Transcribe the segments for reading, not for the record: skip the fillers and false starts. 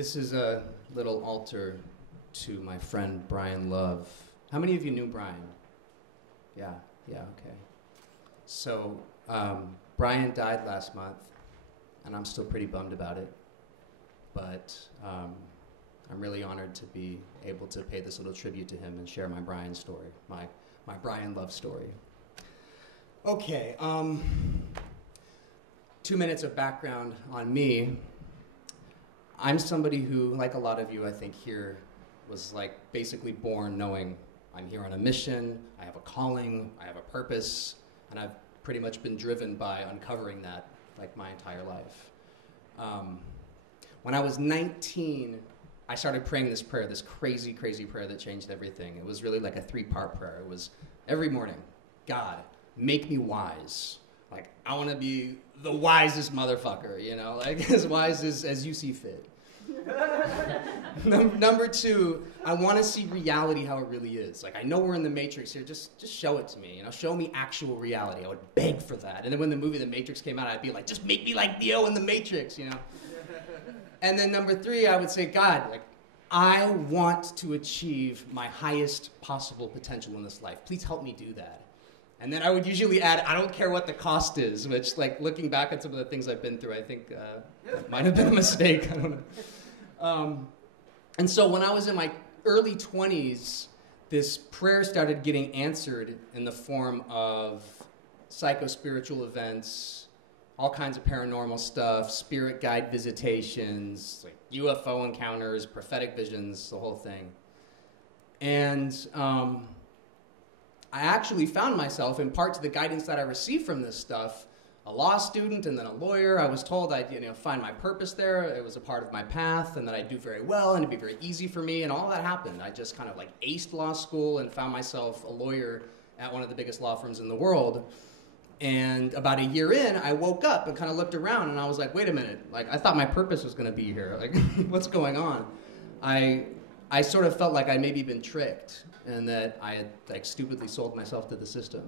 This is a little altar to my friend Brian Love. How many of you knew Brian? Yeah, okay. So, Brian died last month, and I'm still pretty bummed about it. But I'm really honored to be able to pay this little tribute to him and share my Brian story, my Brian Love story. Okay, 2 minutes of background on me. I'm somebody who, like a lot of you, I think, here, was like basically born knowing I'm here on a mission, I have a calling, I have a purpose, and I've pretty much been driven by uncovering that like my entire life. When I was 19, I started praying this prayer, this crazy, crazy prayer that changed everything. It was really like a 3-part prayer. It was every morning, God, make me wise. Like, I want to be the wisest motherfucker, you know, like as wise as you see fit. Number 2, I want to see reality how it really is. Like, I know we're in the Matrix here, just show it to me, you know, show me actual reality. I would beg for that. And then when the movie The Matrix came out, I'd be like, just make me like Neo in The Matrix, you know. And then number 3, I would say, God, like, I want to achieve my highest possible potential in this life. Please help me do that. And then I would usually add, I don't care what the cost is, which, like, looking back at some of the things I've been through, I think might have been a mistake. I don't know. And so when I was in my early 20s, this prayer started getting answered in the form of psycho-spiritual events, all kinds of paranormal stuff, spirit guide visitations, like UFO encounters, prophetic visions, the whole thing. And I actually found myself, in part to the guidance that I received from this stuff, a law student and then a lawyer. I was told I'd find my purpose there. It was a part of my path, and that I'd do very well, and it'd be very easy for me, and all that happened. I just kind of like aced law school and found myself a lawyer at one of the biggest law firms in the world. And about a year in, I woke up and kind of looked around, and I was like, wait a minute, like, I thought my purpose was going to be here. Like, what's going on? I sort of felt like I'd maybe been tricked, and that I had like stupidly sold myself to the system.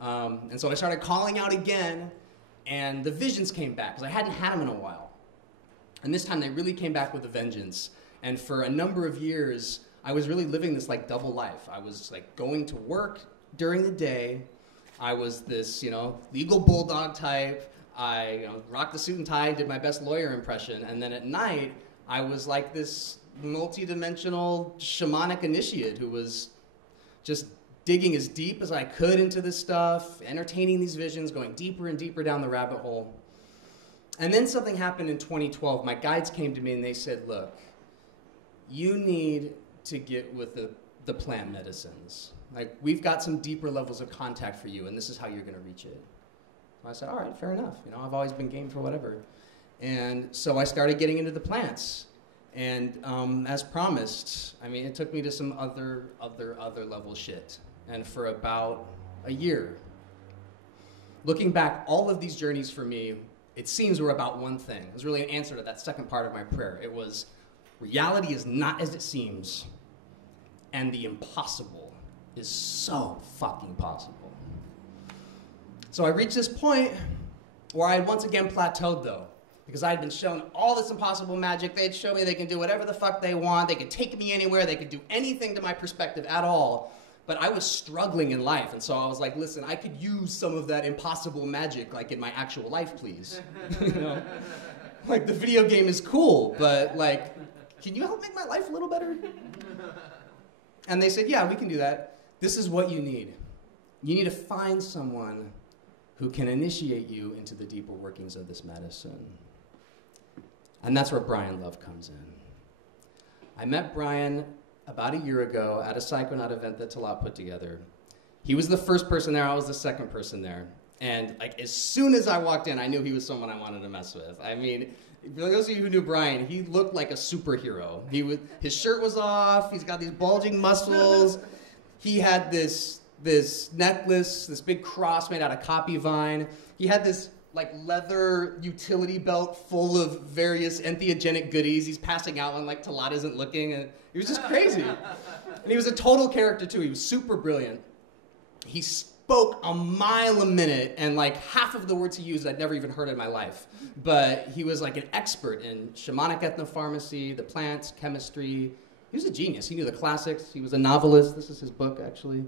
And so I started calling out again, and the visions came back, because I hadn't had them in a while. And this time they really came back with a vengeance. And for a number of years, I was really living this like double life. I was like going to work during the day. I was this, legal bulldog type. I rocked the suit and tie, did my best lawyer impression. And then at night, I was like this multi-dimensional shamanic initiate who was just digging as deep as I could into this stuff, entertaining these visions, going deeper and deeper down the rabbit hole. And then something happened in 2012. My guides came to me and they said, look, you need to get with the plant medicines. Like, we've got some deeper levels of contact for you, and this is how you're going to reach it. So I said, all right, fair enough. I've always been game for whatever. And so I started getting into the plants. And as promised, it took me to some other level shit. And for about a year, looking back, all of these journeys for me, it seems were about one thing. It was really an answer to that second part of my prayer. It was, reality is not as it seems, and the impossible is so fucking possible. So I reached this point where I had once again plateaued, though, because I had been shown all this impossible magic. They'd show me they can do whatever the fuck they want. They could take me anywhere. They could do anything to my perspective at all. But I was struggling in life, and so I was like, listen, I could use some of that impossible magic, like, in my actual life, please. Like, the video game is cool, but, like, can you help make my life a little better? And they said, yeah, we can do that. This is what you need. You need to find someone who can initiate you into the deeper workings of this medicine. And that's where Brian Love comes in. I met Brian about a year ago at a Psychonaut event that Talat put together. He was the first person there, I was the second person there. And like, as soon as I walked in, I knew he was someone I wanted to mess with. For those of you who knew Brian, he looked like a superhero. His shirt was off, he's got these bulging muscles. He had this necklace, this big cross made out of copy vine. He had this like leather utility belt full of various entheogenic goodies. He's passing out when like Talat isn't looking, and he was just crazy. And he was a total character too. He was super brilliant. He spoke a mile a minute, and like half of the words he used I'd never even heard in my life. But he was like an expert in shamanic ethnopharmacy, the plants, chemistry. He was a genius. He knew the classics. He was a novelist. This is his book, actually.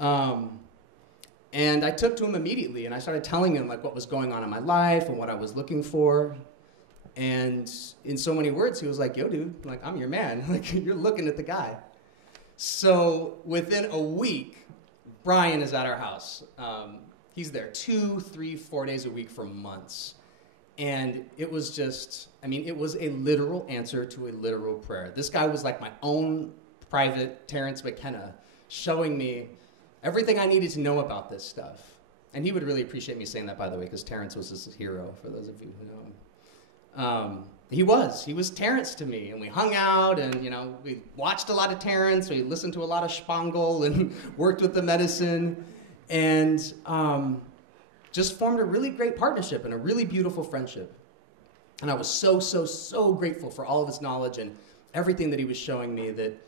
And I took to him immediately, and I started telling him like what was going on in my life and what I was looking for. And in so many words, he was like, yo, dude, like, I'm your man. Like, you're looking at the guy. So within a week, Brian is at our house. He's there 2, 3, 4 days a week for months. And it was just, I mean, it was a literal answer to a literal prayer. This guy was like my own private Terrence McKenna, showing me everything I needed to know about this stuff. And he would really appreciate me saying that, by the way, because Terrence was his hero, for those of you who know him. He was Terrence to me, and we hung out, and, you know, we watched a lot of Terrence, we listened to a lot of Spangel, and worked with the medicine, and just formed a really great partnership and a really beautiful friendship. And I was so, so, so grateful for all of his knowledge and everything that he was showing me, that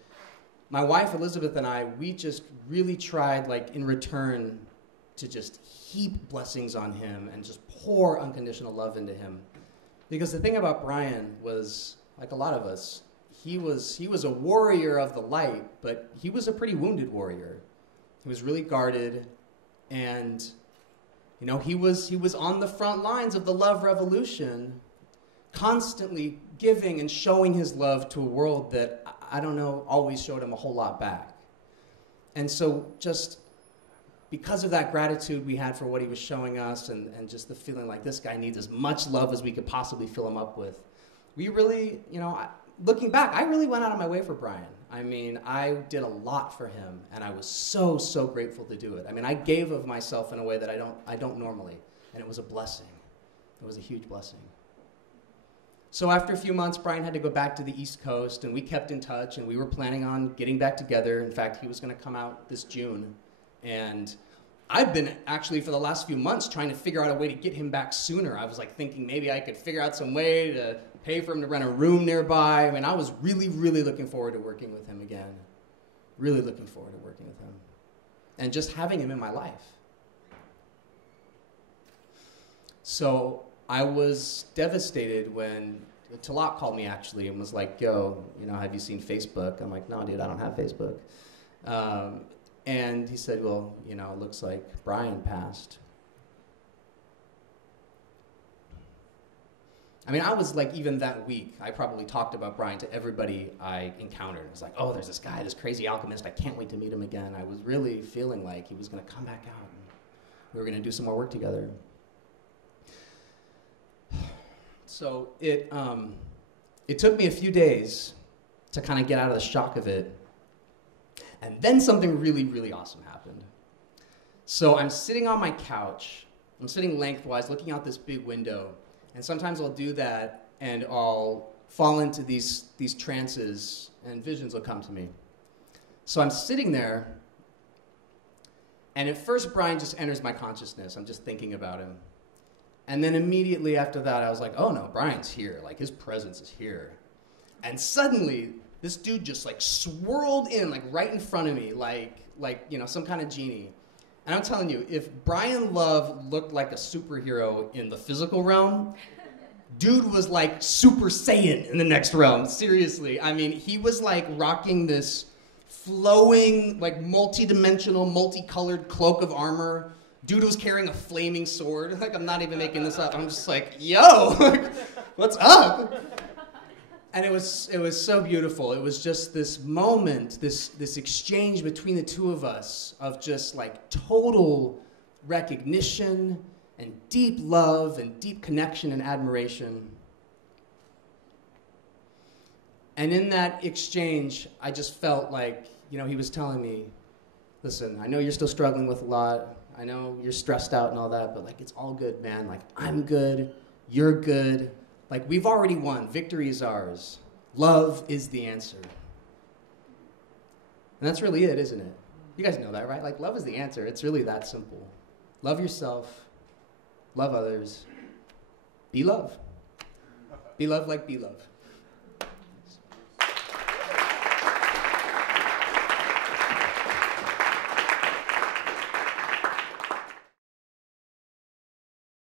my wife, Elizabeth, and I, we just really tried, like, in return, to just heap blessings on him and just pour unconditional love into him. Because the thing about Brian was, like a lot of us, he was a warrior of the light, but he was a pretty wounded warrior. He was really guarded, and, you know, he was on the front lines of the love revolution, constantly giving and showing his love to a world that, I don't know, always showed him a whole lot back. And so just because of that gratitude we had for what he was showing us, and just the feeling like this guy needs as much love as we could possibly fill him up with, we really, you know, looking back, I really went out of my way for Brian. I mean, I did a lot for him, and I was so, so grateful to do it. I mean, I gave of myself in a way that I don't normally, and it was a blessing. It was a huge blessing. So after a few months, Brian had to go back to the East Coast, and we kept in touch, and we were planning on getting back together. In fact, he was going to come out this June. And I've been actually for the last few months trying to figure out a way to get him back sooner. I was like thinking maybe I could figure out some way to pay for him to rent a room nearby. I mean, I was really, really looking forward to working with him again. Really looking forward to working with him. And just having him in my life. So I was devastated when Talat called me, actually, and was like, yo, you know, have you seen Facebook? I'm like, no, dude, I don't have Facebook. And he said, well, you know, it looks like Brian passed. I mean, I was like, even that week, I probably talked about Brian to everybody I encountered. It was like, oh, there's this guy, this crazy alchemist. I can't wait to meet him again. I was really feeling like he was going to come back out, and we were going to do some more work together. So it took me a few days to kind of get out of the shock of it. And then something really, really awesome happened. So I'm sitting on my couch. I'm sitting lengthwise, looking out this big window. And sometimes I'll do that, and I'll fall into these trances, and visions will come to me. So I'm sitting there, and at first Brian just enters my consciousness. I'm just thinking about him. And then immediately after that, I was like, oh no, Brian's here. Like, his presence is here. And suddenly, this dude just like swirled in, like right in front of me, like you know, some kind of genie. And I'm telling you, if Brian Love looked like a superhero in the physical realm, dude was like Super Saiyan in the next realm. Seriously, I mean, he was like rocking this flowing, like multi-dimensional, multicolored cloak of armor. Dude was carrying a flaming sword. Like, I'm not even making this up. I'm just like, yo, what's up? And it was so beautiful. It was just this moment, this exchange between the two of us of just like total recognition and deep love and deep connection and admiration. And in that exchange, I just felt like, you know, he was telling me, listen, I know you're still struggling with a lot. I know you're stressed out and all that, but like, it's all good, man. Like, I'm good. You're good. Like, we've already won. Victory is ours. Love is the answer. And that's really it, isn't it? You guys know that, right? Like, love is the answer. It's really that simple. Love yourself. Love others. Be love. Be love like be love.